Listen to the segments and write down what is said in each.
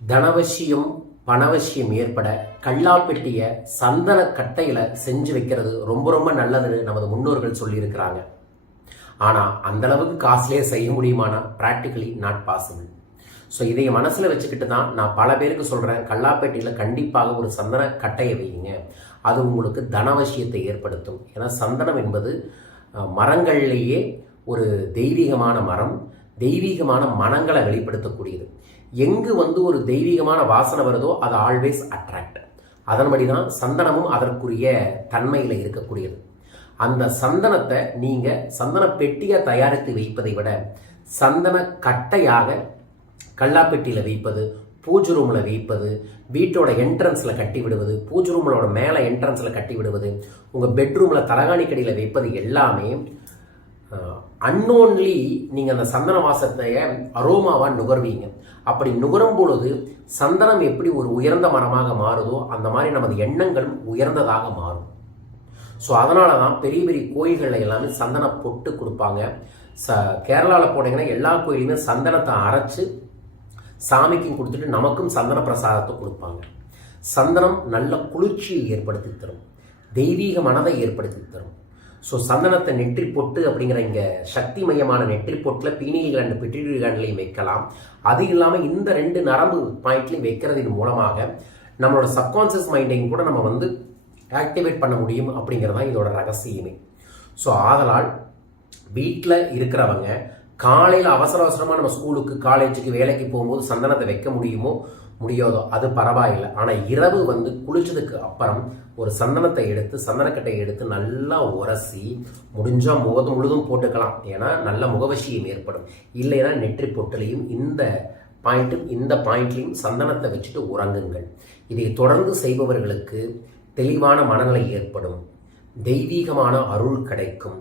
தனவசியம் பணவசியம் ஏற்பட கல்லாப்பெட்டிய சந்தன கட்டையில செஞ்சு வைக்கிறது ரொம்ப ரொம்ப நல்லதுன்னு நமது முன்னோர்கள் சொல்லியிருக்கிறாங்க. ஆனால் அந்த அளவுக்கு காசுலேயே செய்ய முடியுமானா? ப்ராக்டிக்கலி நாட் பாசிபிள் ஸோ இதை மனசில் வச்சுக்கிட்டு தான் நான் பல பேருக்கு சொல்கிறேன் கல்லாப்பேட்டையில் கண்டிப்பாக ஒரு சந்தன கட்டையை வையுங்க. அது உங்களுக்கு தனவசியத்தை ஏற்படுத்தும். ஏன்னா சந்தனம் என்பது மரங்கள்லேயே ஒரு தெய்வீகமான மரம். தெய்வீகமான மனங்களை வெளிப்படுத்தக்கூடியது. எங்கு வந்து ஒரு தெய்வீகமான வாசனை வருதோ அது ஆல்வேஸ் அட்ராக்ட் அதன்படி தான் சந்தனமும் அதற்குரிய தன்மையில் இருக்கக்கூடியது. அந்த சந்தனத்தை நீங்கள் சந்தன பெட்டியை தயாரித்து வைப்பதை விட சந்தன கட்டையாக கல்லாப்பெட்டியில் வைப்பது பூஜை ரூமில் வைப்பது வீட்டோட என்ட்ரன்ஸில் கட்டி விடுவது பூஜை ரூமோட மேலே என்ட்ரன்ஸில் கட்டி விடுவது உங்கள் பெட்ரூமில் தலகாணி கடியில் வைப்பது எல்லாமே அன்னோன்லி நீங்கள் அந்த சந்தன வாசத்தைய அரோமாவாக நுகர்வீங்க? அப்படி நுகரும் பொழுது சந்தனம் எப்படி ஒரு உயர்ந்த மரமாக மாறுதோ அந்த மாதிரி நமது எண்ணங்களும் உயர்ந்ததாக மாறும். ஸோ அதனால தான் பெரிய பெரிய கோயில்களில் எல்லாமே சந்தன பொட்டு கொடுப்பாங்க. ச கேரளாவில் போனீங்கன்னா எல்லா கோயிலுமே சந்தனத்தை அரைச்சி சாமிக்கும் கொடுத்துட்டு நமக்கும் சந்தன பிரசாதத்தை கொடுப்பாங்க. சந்தனம் நல்ல குளிர்ச்சியை ஏற்படுத்தி தரும். தெய்வீக மனதை ஏற்படுத்தி தரும். ஸோ சந்தனத்தை நெற்றி பொட்டு அப்படிங்கிற இங்கே சக்தி மையமான நெற்றி பொட்டில் பீனியல் கண்டு பிட்டிரி கண்ட்லையும் வைக்கலாம். அது இல்லாமல் இந்த ரெண்டு நரம்பு பாயிண்ட்லையும் வைக்கிறதின் மூலமாக நம்மளோட சப்கான்சியஸ் மைண்டையும் கூட நம்ம வந்து ஆக்டிவேட் பண்ண முடியும் அப்படிங்கிறது தான் இதோட ரகசியமே. ஸோ ஆதலால் வீட்டில் இருக்கிறவங்க காலையில் அவசர அவசரமாக நம்ம ஸ்கூலுக்கு காலேஜுக்கு வேலைக்கு போகும்போது சந்தனத்தை வைக்க முடியுமோ? முடியாதோ அது பரவாயில்லை. ஆனால் இரவு வந்து குளிச்சதுக்கு அப்புறம் ஒரு சந்தனத்தை எடுத்து சந்தனக்கட்டையை எடுத்து நல்லா உரசி முடிஞ்சால் முகத்து முழுதும் போட்டுக்கலாம். ஏன்னா நல்ல முகவசியம் ஏற்படும். இல்லைன்னா நெற்றி பொட்டிலையும் இந்த பாயிண்ட்டும் இந்த பாயிண்ட்லையும் சந்தனத்தை வச்சுட்டு உறங்குங்கள். இதை தொடர்ந்து செய்பவர்களுக்கு தெளிவான மனநிலை ஏற்படும். தெய்வீகமான அருள் கிடைக்கும்.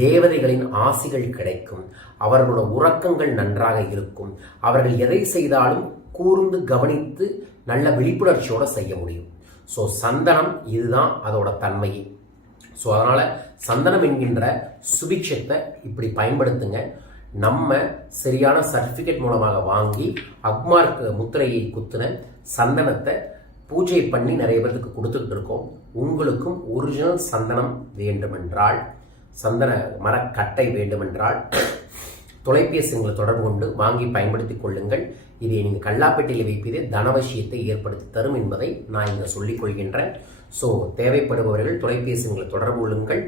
தேவதைகளின் ஆசிகள் கிடைக்கும். அவர்களோட உறக்கங்கள் நன்றாக இருக்கும். அவர்கள் எதை செய்தாலும் கூர்ந்து கவனித்து நல்ல விழிப்புணர்ச்சியோடு செய்ய முடியும். ஸோ சந்தனம் இதுதான் அதோட தன்மையே ஸோ அதனால் சந்தனம் என்கின்ற சுபிக்ஷத்தை இப்படி பயன்படுத்துங்க. நம்ம சரியான சர்டிஃபிகேட் மூலமாக வாங்கி அக்மார்க் முத்திரையை குத்துன சந்தனத்தை பூஜை பண்ணி நிறைய பேருக்கு கொடுத்துக்கிட்டு இருக்கோம். உங்களுக்கும் ஒரிஜினல் சந்தனம் வேண்டுமென்றால் சந்தன மரக்கட்டை வேண்டுமென்றால் தொலைபேசி உங்களை தொடர்பு கொண்டு வாங்கி பயன்படுத்திக் கொள்ளுங்கள். இதை நீங்கள் கல்லாப்பேட்டையில் வைப்பதே தனவசியத்தை ஏற்படுத்தி தரும் என்பதை நான் இங்கே சொல்லிக் கொள்கின்றேன். ஸோ தேவைப்படுபவர்கள் தொலைபேசி உங்களை தொடர்பு கொள்ளுங்கள்.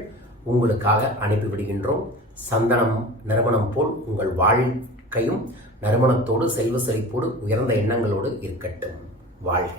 உங்களுக்காக அனுப்பிவிடுகின்றோம் சந்தனம் நறுமணம் போல் உங்கள் வாழ்க்கையும் நறுமணத்தோடு செல்வ செழிப்போடு உயர்ந்த எண்ணங்களோடு இருக்கட்டும். வாழ்க.